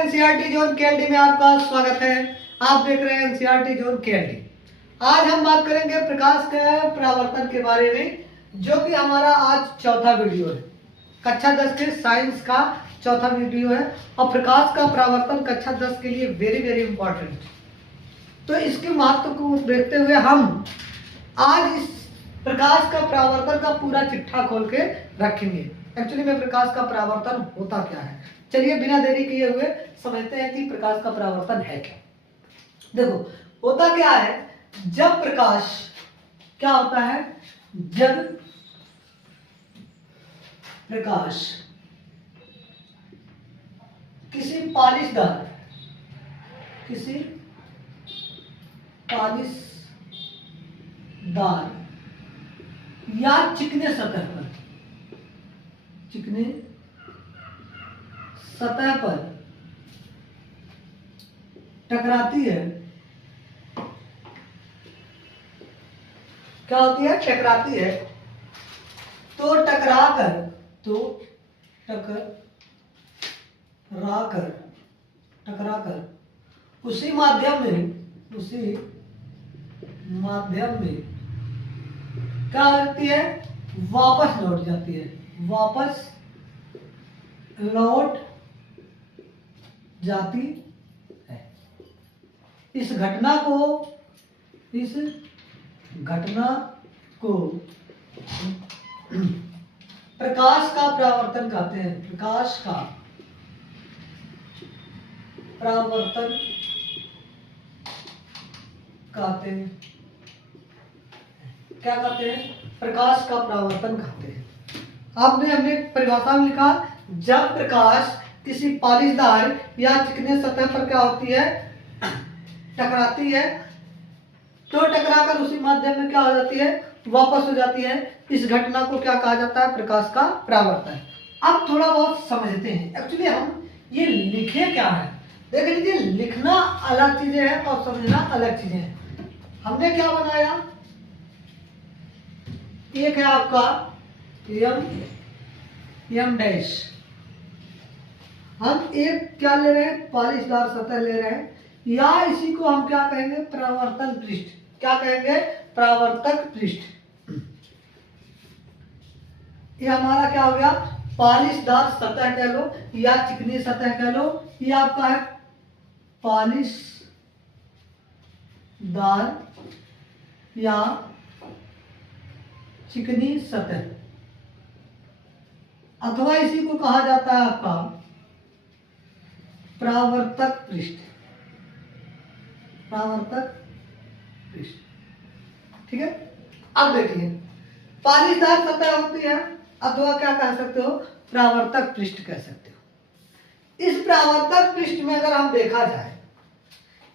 NCERT zone KLD में आपका स्वागत है। आप देख रहे हैं एनसीईआरटी जोन केएलडी। आज हम बात करेंगे प्रकाश के परावर्तन के बारे में, जो कि हमारा आज चौथा वीडियो है। कक्षा 10 के साइंस का चौथा वीडियो है और प्रकाश का परावर्तन कक्षा 10 के लिए वेरी वेरी इंपॉर्टेंट। तो इसके महत्व को देखते हुए हम आज इस प्रकाश का परावर्तन का पूरा चिट्ठा खोल के रखेंगे। एक्चुअली में प्रकाश का परावर्तन होता क्या है, चलिए बिना देरी किए हुए समझते हैं कि प्रकाश का परावर्तन है क्या। देखो, होता क्या है, जब प्रकाश क्या होता है, जब प्रकाश किसी पालिशदार या चिकने सतह पर टकराती है, क्या होती है, टकराती है, तो टकराकर उसी माध्यम में क्या होती है, वापस लौट जाती है, इस घटना को प्रकाश का परावर्तन कहते हैं। प्रकाश का परावर्तन कहते हैं। क्या कहते हैं? प्रकाश का परावर्तन कहते हैं। आपने हमने परिभाषा में लिखा, जब प्रकाश किसी पालिशदार या चिकने सतह पर क्या होती है, टकराती है, तो टकराकर उसी माध्यम में क्या हो जाती है, वापस हो जाती है। इस घटना को क्या कहा जाता है, प्रकाश का परावर्तन। अब थोड़ा बहुत समझते हैं एक्चुअली हम ये लिखे क्या है। देख लीजिए, लिखना अलग चीजें हैं और समझना अलग चीजें हैं। हमने क्या बनाया, एक है आपका एम डैश, हम एक क्या ले रहे हैं, पालिशदार सतह ले रहे हैं, या इसी को हम क्या कहेंगे, परावर्तन पृष्ठ। क्या कहेंगे, परावर्तक पृष्ठ। ये हमारा क्या हो गया, पालिशदार सतह कह लो या चिकनी सतह कह लो, ये आपका है पालिशदार या चिकनी सतह, अथवा इसी को कहा जाता है आपका परावर्तक पृष्ठ। ठीक है। अब देखिए, पालिशदार सतह होती है, अथवा क्या कह सकते हो, परावर्तक पृष्ठ कह सकते हो। इस परावर्तक पृष्ठ में अगर हम देखा जाए,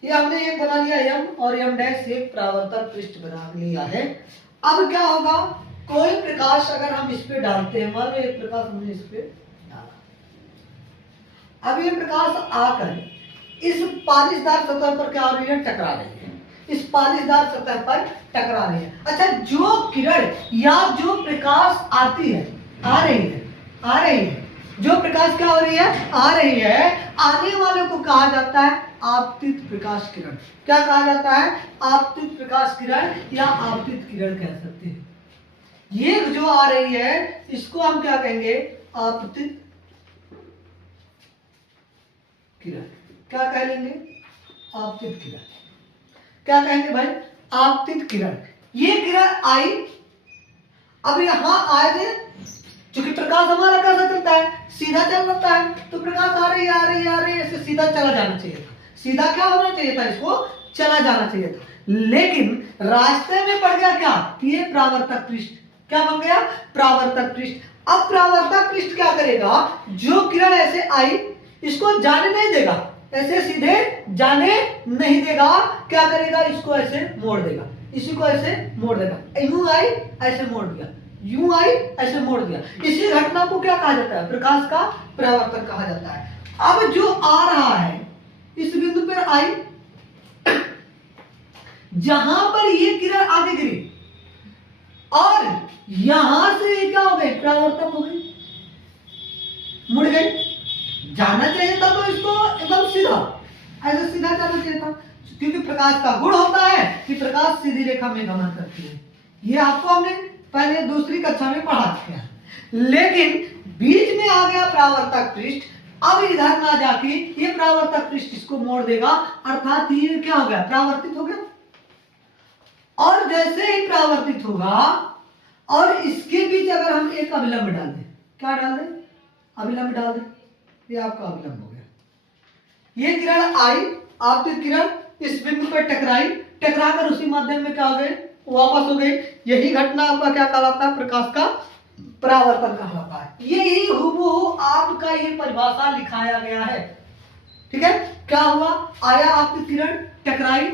ये हमने एक बना लिया एम और एम डैश, एक परावर्तक पृष्ठ बना लिया है। अब क्या होगा, कोई प्रकाश अगर हम इस पे डालते हैं, मान लो एक प्रकाश हमने इस पे डाला, अब ये प्रकाश आकर इस पालिशदार सतह पर क्या हो रही है, टकरा रही है, इस पालिशदार सतह पर टकरा रही है। अच्छा, जो किरण या जो प्रकाश आती है, आ रही है, जो प्रकाश क्या हो रही है, आ रही है, आने वाले को कहा जाता है आपतित प्रकाश किरण। क्या कहा जाता है, आपतित प्रकाश किरण या आपतित किरण कह सकते हैं। ये जो आ रही है, इसको हम क्या कहेंगे, आपतित किरण। क्या कह लेंगे, आपतित किरण। क्या कहेंगे भाई, आपतित किरण। ये किरण आई, अब यहां आए थे, चूंकि प्रकाश हमारा कैसा चलता है, सीधा चल रहा है, तो प्रकाश आ रही है, ऐसे सीधा चला जाना चाहिए था। सीधा क्या होना चाहिए था, इसको चला जाना चाहिए था, लेकिन रास्ते में पड़ गया क्या, ये परावर्तक पृष्ठ। क्या बन गया, परावर्तक पृष्ठ। अब परावर्तक पृष्ठ क्या करेगा, जो किरण ऐसे आई, इसको जाने नहीं देगा, ऐसे सीधे जाने नहीं देगा। क्या करेगा, इसको ऐसे मोड़ देगा, इसी को ऐसे मोड़ देगा। यूं आई, ऐसे मोड़ दिया, यूं आई, ऐसे मोड़ दिया। इसी घटना को क्या कहा जाता है, प्रकाश का परावर्तन कहा जाता है। अब जो आ रहा है, इस बिंदु पर आई, जहां पर ये किरण आगे गिरी और यहां से क्या हो गई, परावर्तक हो गई, मुड़ गई। जाना चाहिए था तो इसको एकदम सीधा, ऐसे सीधा जाना चाहिए था, क्योंकि प्रकाश का गुण होता है कि प्रकाश सीधी रेखा में गमन करती है। ये आपको हमने पहले दूसरी कक्षा में पढ़ा चुके हैं। लेकिन बीच में आ गया परावर्तक पृष्ठ, अब इधर ना जाके ये परावर्तक पृष्ठ इसको मोड़ देगा, अर्थात ये क्या हो गया, परावर्तित हो गया। और जैसे ही परावर्तित होगा और इसके बीच अगर हम एक अभिलंब डाल दें, क्या डाल दें, अभिलंब डाल दें, ये आपका अभिलंब हो गया। ये किरण आई, आपतित किरण इस बिंदु पर टकराई, टकराकर उसी माध्यम में क्या हो गए, वापस हो गई। यही घटना आपका क्या कहलाता है, प्रकाश का परावर्तन कहलाता है। यही हूबहू आपका ये परिभाषा लिखाया गया है। ठीक है, क्या हुआ, आया आपकी किरण, टकराई,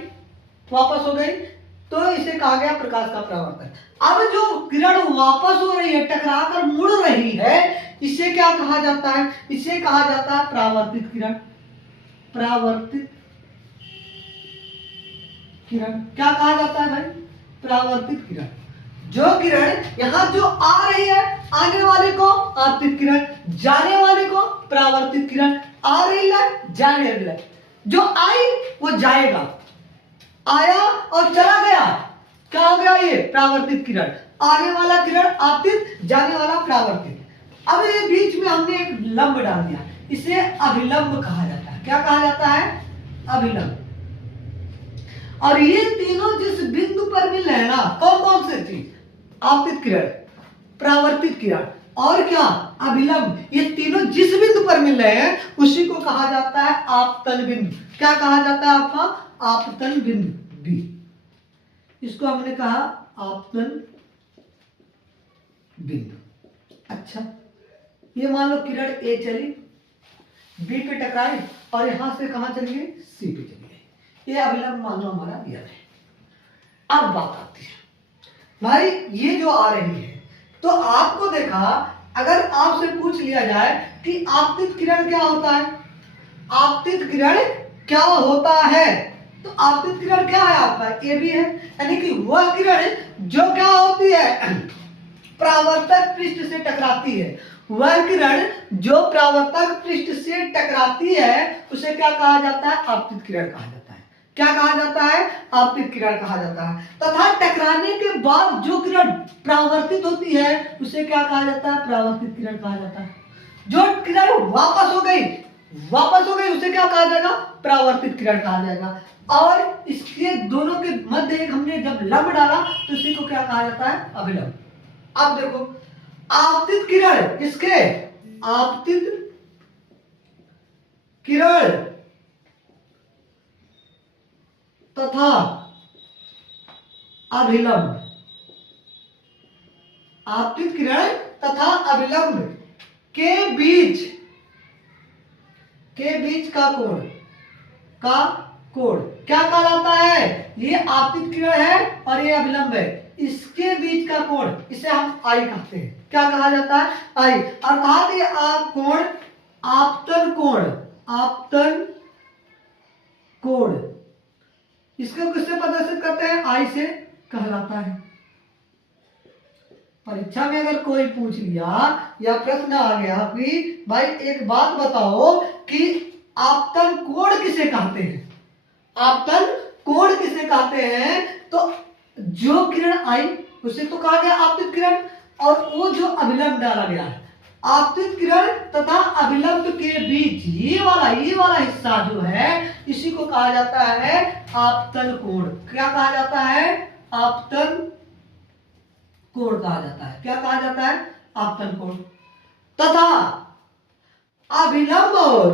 वापस हो गई, तो इसे कहा गया प्रकाश का परावर्तन। अब जो किरण वापस हो रही है, टकरा कर मुड़ रही है, इसे क्या कहा जाता है, इसे कहा जाता है परावर्तित किरण। परावर्तित किरण क्या कहा जाता है भाई, परावर्तित किरण। जो किरण यहां जो आ रही है, आने वाले को आपतित किरण, जाने वाले को परावर्तित किरण। आ रही है, जाने वाली, जो आई वो जाएगा, आया और चला गया, क्या हो गया, ये परावर्तित किरण। आने वाला किरण आपतित, जाने वाला परावर्तित। अब ये बीच में हमने एक लंब डाल दिया, इसे अभिलंब कहा जाता है। क्या कहा जाता है, अभिलंब। और ये तीनों जिस बिंदु पर मिल रहे हैं ना, कौन कौन से चीज, आपतित किरण, परावर्तित किरण और क्या, अभिलंब, ये तीनों जिस बिंदु पर मिल रहे हैं उसी को कहा जाता है आपतन बिंदु। क्या कहा जाता है आपका, आपतन बिंदु बी। इसको हमने कहा आपतन बिंदु। अच्छा, ये मान लो किरण ए चली, बी पे टकराई और यहां से कहां चली गई, सी पे चली गई। ये अभिलंब मान लो हमारा दिया है। अब बात आती है भाई, ये जो आ रही है, तो आपको देखा, अगर आपसे पूछ लिया जाए कि आपतित किरण क्या होता है, आपतित किरण क्या होता है, तो आपतित किरण क्या है आपका, ए बी है, यानी कि वह किरण जो क्या होती है, परावर्तक पृष्ठ से टकराती है। वह किरण जो परावर्तक पृष्ठ से टकराती है उसे क्या कहा जाता है, आपतित किरण कहा जाता है। क्या कहा जाता है, आपतित किरण कहा जाता है। तथा टकराने के बाद जो किरण परावर्तित होती है उसे क्या कहा जाता है, परावर्तित किरण कहा जाता है। जो किरण वापस हो गई, उसे क्या कहा जाएगा, परावर्तित किरण कहा जाएगा। और इसके दोनों के मध्य एक हमने जब लंब डाला तो इसी को क्या कहा जाता है, अभिलंब। अब देखो, आपतित किरण, किसके, आपतित किरण तथा अभिलंब, आपतित किरण तथा अभिलंब के बीच का कोण क्या कहलाता है, ये आपतित किरण है और ये अभिलंब है, इसके बीच का कोण इसे हम आई कहते हैं। क्या कहा जाता है, आई। अर्थात ये कोण आपतन कोण, आपतन कोण, इसको किससे प्रदर्शित करते हैं, आई से कहलाता है। परीक्षा में अगर कोई पूछ लिया या प्रश्न आ गया कि भाई एक बात बताओ कि आपतन कोण किसे कहते हैं, आपतन कोण किसे कहते हैं, तो जो किरण आई उसे तो कहा गया आपतित किरण, और वो जो अभिलंब डाला गया है, आपतित किरण तथा अभिलंब के बीच ये वाला हिस्सा जो है इसी को कहा जाता है आपतन कोण। क्या कहा जाता है, आपतन कोण कहा जाता है। क्या कहा जाता है, आपतन कोण। तथा अभिलंब और,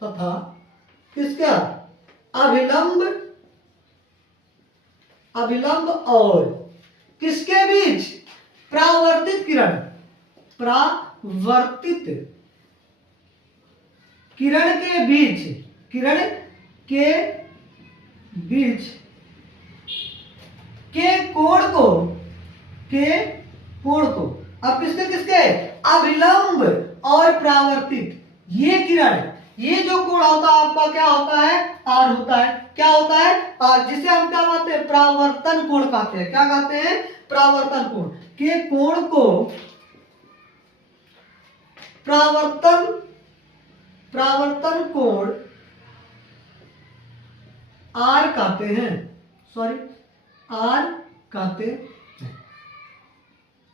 तथा किसका, अभिलंब और किसके बीच, परावर्तित किरण, परावर्तित किरण के बीच के कोण को, अब किसके, अभिलंब और परावर्तित, ये किरण, ये जो कोण होता है आपका क्या होता है, आर होता है। क्या होता है, आर, जिसे हम क्या कहते हैं, परावर्तन कोण कहते हैं। क्या कहते हैं, परावर्तन कोण के कोण को परावर्तन कोण आर कहते हैं, सॉरी आर कहते हैं,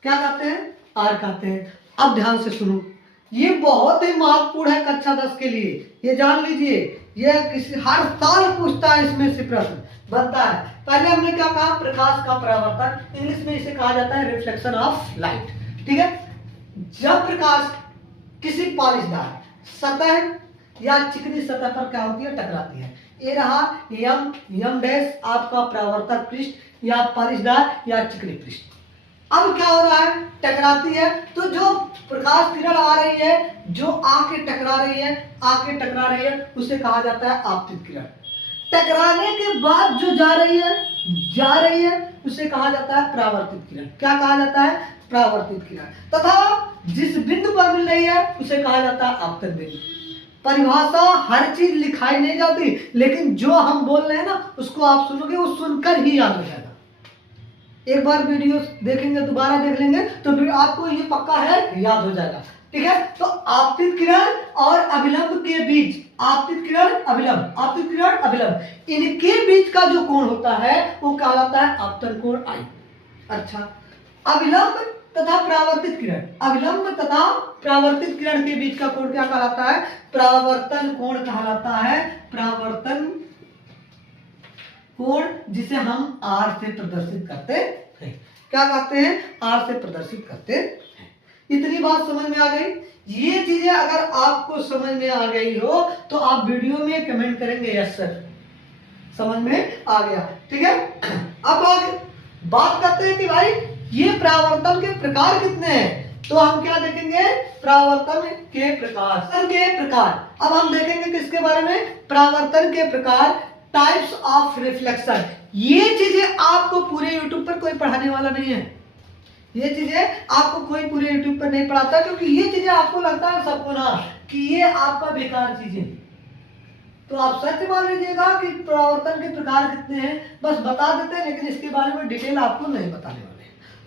क्या कहते हैं, आर कहते हैं। अब ध्यान से सुनो, ये बहुत ही महत्वपूर्ण है कक्षा 10 के लिए, ये जान लीजिए, ये किसी हर साल पूछता है, इसमें से प्रश्न बनता है। पहले हमने क्या कहा, प्रकाश का परावर्तन, इंग्लिश में इसे कहा जाता है रिफ्लेक्शन ऑफ लाइट, ठीक है। जब प्रकाश किसी पॉलिशदार सतह या चिकनी सतह पर क्या होती है, टकराती है। ये रहा यम डैश आपका परावर्तक पृष्ठ या पॉलिशदार या चिकनी पृष्ठ। अब क्या हो रहा है, टकराती है, तो जो प्रकाश किरण आ रही है, जो आके टकरा रही है, उसे कहा जाता है आपतित किरण। टकराने के बाद जो जा रही है उसे कहा जाता है परावर्तित किरण। क्या कहा जाता है, परावर्तित किरण। तथा जिस बिंदु पर मिल रही है उसे कहा जाता है आपतन बिंदु। परिभाषा हर चीज लिखाई नहीं जाती, लेकिन जो हम बोल रहे हैं ना उसको आप सुनोगे, वो सुनकर ही याद हो जाएगा। एक बार वीडियो देखेंगे, दोबारा देख लेंगे तो फिर आपको ये पक्का है, याद हो जाएगा, ठीक है। तो आपतित किरण और अभिलंब के बीच, आपतित किरण अभिलंब, इनके बीच का जो कोण होता है वो कहलाता है आपतन कोण आई। अच्छा, अभिलंब तथा परावर्तित किरण, अभिलंब तथा परावर्तित किरण के बीच का कोण क्या कहलाता है, परावर्तन कोण कहलाता है, परावर्तन कोण, जिसे हम आर से प्रदर्शित करते हैं। क्या कहते हैं, आर से प्रदर्शित करते हैं। इतनी बात समझ में आ गई। ये चीजें अगर आपको समझ में आ गई हो तो आप वीडियो में कमेंट करेंगे यस सर, समझ में आ गया, ठीक है। अब आगे बात करते हैं कि भाई ये परावर्तन के प्रकार कितने हैं, तो हम क्या देखेंगे, परावर्तन के प्रकार। अब हम देखेंगे किसके बारे में, परावर्तन के प्रकार, टाइप्स ऑफ रिफ्लेक्शन। ये चीजें आपको पूरे YouTube पर कोई पढ़ाने वाला नहीं है, ये चीजें आपको कोई पूरे YouTube पर नहीं पढ़ाता, क्योंकि ये चीजें आपको लगता है सबको ना कि ये आपका बेकार चीजें, तो आप सच मान लीजिएगा कि परावर्तन के प्रकार कितने हैं, बस बता देते हैं, लेकिन इसके बारे में डिटेल आपको नहीं बताने वाले।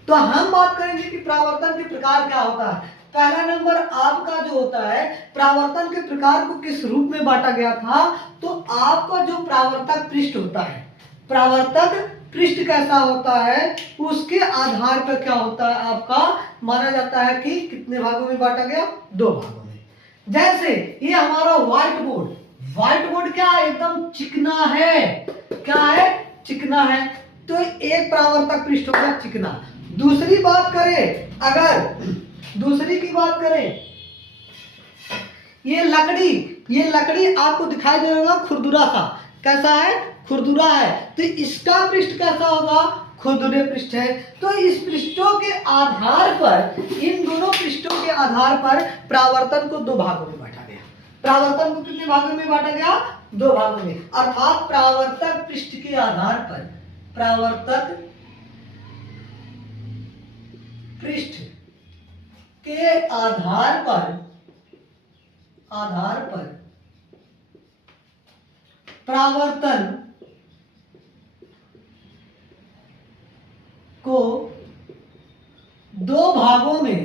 तो हम बात करेंगे कि परावर्तन के प्रकार क्या होता है। पहला नंबर आपका जो होता है, परावर्तन के प्रकार को किस रूप में बांटा गया था, तो आपका जो परावर्तक पृष्ठ होता है, परावर्तक पृष्ठ कैसा होता है, उसके आधार पर क्या होता है, आपका माना जाता है कि कितने भागों में बांटा गया, 2 भागों में। जैसे ये हमारा व्हाइट बोर्ड क्या एकदम चिकना है, क्या है, चिकना है, तो एक परावर्तक पृष्ठ होगा चिकना। दूसरी बात करें, अगर दूसरी की बात करें, ये लकड़ी आपको दिखाई दे रहा खुरदुरा सा, कैसा है, खुरदुरा है, तो इसका पृष्ठ कैसा होगा, खुरदुरे पृष्ठ है। तो इस पृष्ठों के आधार पर, इन दोनों पृष्ठों के आधार पर परावर्तन को 2 भागों में बांटा गया। परावर्तन को कितने भागों में बांटा गया, 2 भागों में। अर्थात परावर्तक पृष्ठ के आधार पर, परावर्तक पृष्ठ के आधार पर परावर्तन को 2 भागों में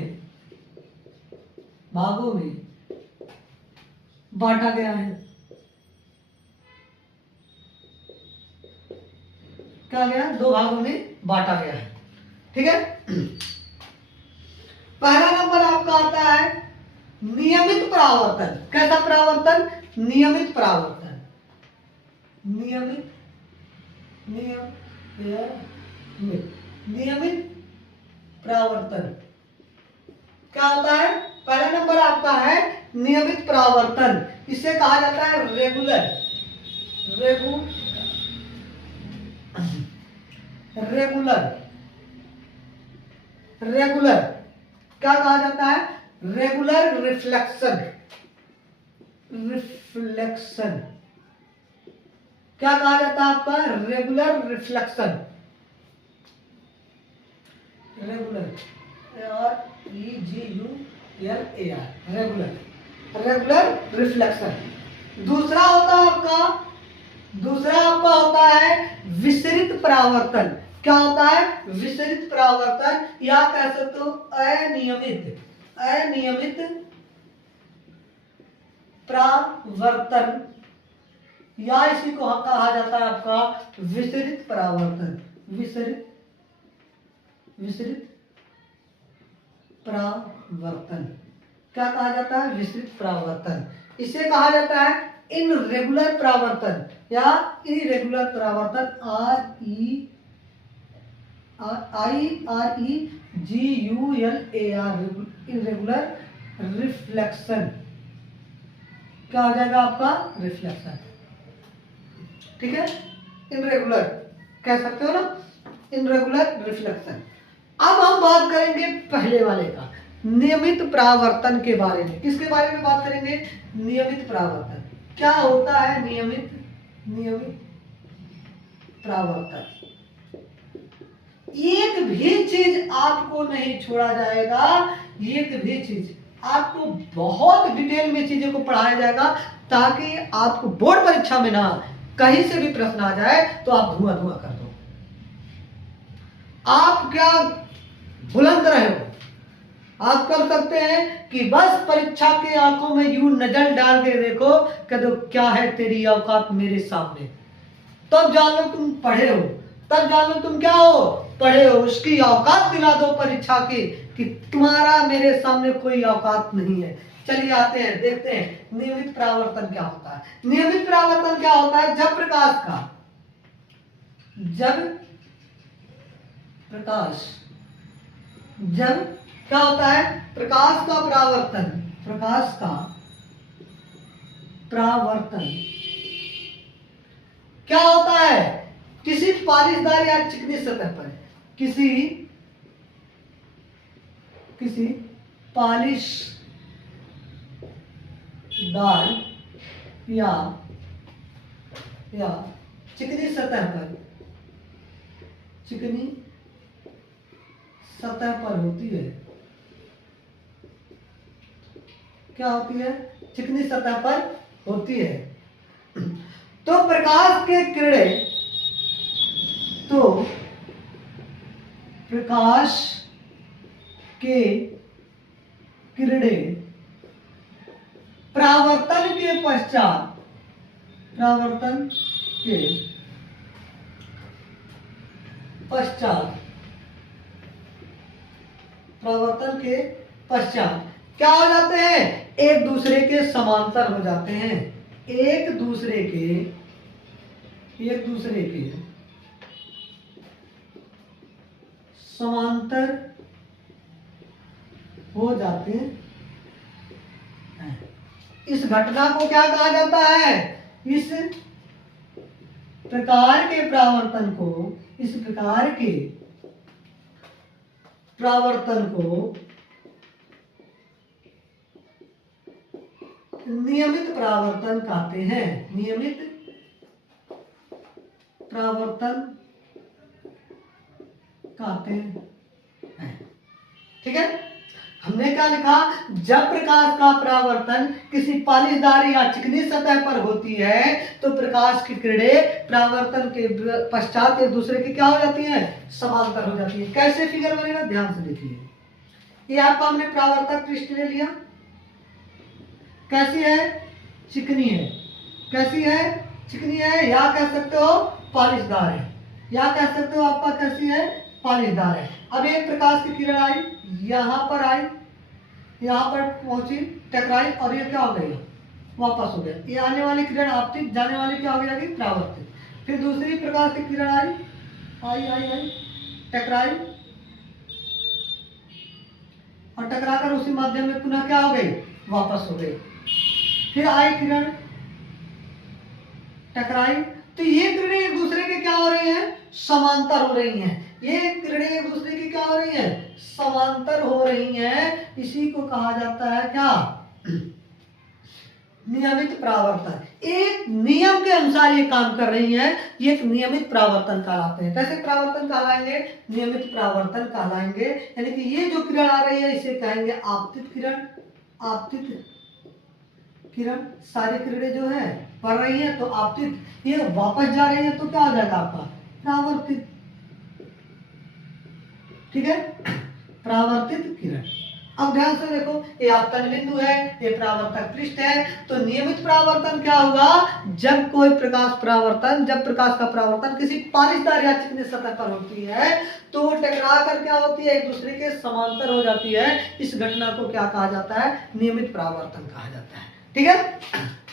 बांटा गया है। क्या गया, 2 भागों में बांटा गया है, ठीक है। पहला नंबर आपका आता है नियमित परावर्तन। कैसा परावर्तन, नियमित परावर्तन, नियमित परावर्तन क्या होता है, पहला नंबर आपका है नियमित परावर्तन, इसे कहा जाता है रेगुलर क्या कहा जाता है, रेगुलर रिफ्लेक्शन क्या कहा जाता है आपका, रेगुलर रिफ्लेक्शन, रेगुलर रिफ्लेक्शन। दूसरा आपका होता है विसरित परावर्तन। क्या होता है, विसरित परावर्तन, या कह सकते हो अनियमित परावर्तन, या इसी को कहा जाता है आपका विसरित परावर्तन। विसरित विसरित परावर्तन क्या कहा जाता है? विसरित परावर्तन। इसे कहा जाता है इनरेगुलर परावर्तन या इरेगुलर परावर्तन। IREGULAR इरेगुलर रिफ्लेक्शन क्या हो जाएगा आपका? रिफ्लेक्शन। ठीक है, इनरेगुलर कह सकते हो ना, इनरेगुलर रिफ्लेक्शन। अब हम बात करेंगे पहले वाले का, नियमित परावर्तन के बारे में। किसके बारे में बात करेंगे? नियमित परावर्तन। क्या होता है नियमित परावर्तन? एक भी चीज आपको नहीं छोड़ा जाएगा, एक भी चीज आपको बहुत डिटेल में चीजों को पढ़ाया जाएगा, ताकि आपको बोर्ड परीक्षा में ना कहीं से भी प्रश्न आ जाए तो आप धुआं धुआं कर दो। आप क्या बुलंद रहे हो, आप कर सकते हैं कि बस परीक्षा के आंखों में यूं नजर डाल के देखो कि तो क्या है तेरी औकात मेरे सामने, तब जान लो तुम पढ़े हो, तब जान लो तुम क्या हो? पढ़े हो। उसकी औकात दिला दो परीक्षा की कि तुम्हारा मेरे सामने कोई औकात नहीं है। चलिए आते हैं, देखते हैं नियमित परावर्तन क्या होता है। नियमित परावर्तन क्या होता है? जब क्या होता है? प्रकाश का परावर्तन क्या होता है? किसी पालिशदार या चिकनी सतह पर, किसी पालिशदार या चिकनी सतह पर होती है। क्या होती है? चिकनी सतह पर होती है। तो प्रकाश के किरणें परावर्तन के पश्चात क्या हो जाते हैं? एक दूसरे के समांतर हो जाते हैं। एक दूसरे के समांतर हो जाते हैं। इस घटना को क्या कहा जाता है? इस प्रकार के परावर्तन को नियमित परावर्तन कहते हैं। नियमित परावर्तन कहते हैं। ठीक है, हमने क्या लिखा? जब प्रकाश का परावर्तन किसी पालिशदार या चिकनी सतह पर होती है तो प्रकाश की किरणें परावर्तन के पश्चात एक दूसरे की क्या हो जाती हैं? समांतर हो जाती है। कैसे फिगर बनेगा? ध्यान से देखिए। ये आपका हमने परावर्तक पृष्ठ ले लिया, कैसी है? चिकनी है। कैसी है? चिकनी है, या कह सकते हो पालिशदार है, या कह सकते हो आपका कैसी है? पालिशदार है। अब एक प्रकाश की किरण आई, यहाँ पर आई, यहाँ पर पहुंची, टकराई, और ये क्या हो गई? वापस हो गया। ये आने वाली किरण आपतित, जाने वाली क्या हो जाएगी? परावर्तित। फिर दूसरी प्रकाश की किरण आई, टकराई, और टकराकर उसी माध्यम में पुनः क्या हो गई? वापस हो गई। फिर आई किरण, टकराई, तो ये किरणें एक दूसरे के क्या हो रही हैं? समांतर हो रही हैं। ये किरणें एक दूसरे की क्या हो रही हैं? समांतर हो रही हैं। इसी को कहा जाता है क्या? नियमित परावर्तन। एक नियम के अनुसार ये काम कर रही हैं, ये एक नियमित परावर्तन कहलाते हैं। कैसे परावर्तन कहलाएंगे? नियमित परावर्तन कहलाएंगे। यानी कि ये जो किरण आ रही है इसे कहेंगे आपतित किरण। आपतित किरण, सारी किरणें जो है पड़ रही है तो आपतित, ये वापस जा रही है तो क्या हो जाएगा आपका? परावर्तित। ठीक है, परावर्तित किरण। अब ध्यान से देखो, ये आपतन बिंदु है, ये परावर्तक पृष्ठ है। तो नियमित परावर्तन क्या होगा, जब कोई प्रकाश परावर्तन, जब प्रकाश का परावर्तन किसी पालिशदार या चिकनी सतह पर होती है तो टकरा कर क्या होती है, एक दूसरे के समांतर हो जाती है। इस घटना को क्या कहा जाता है, नियमित परावर्तन कहा जाता है। ठीक है,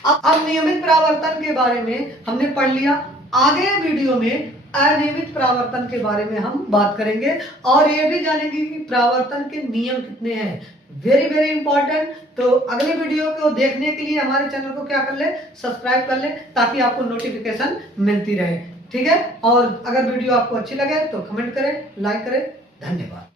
अब नियमित परावर्तन के बारे में हमने पढ़ लिया। आगे वीडियो में अनियमित परावर्तन के बारे में हम बात करेंगे और ये भी जानेंगे कि परावर्तन के नियम कितने हैं। Very very important. तो अगले वीडियो को देखने के लिए हमारे चैनल को क्या कर ले, सब्सक्राइब कर ले, ताकि आपको नोटिफिकेशन मिलती रहे। ठीक है, और अगर वीडियो आपको अच्छी लगे तो कमेंट करें, लाइक करें। धन्यवाद।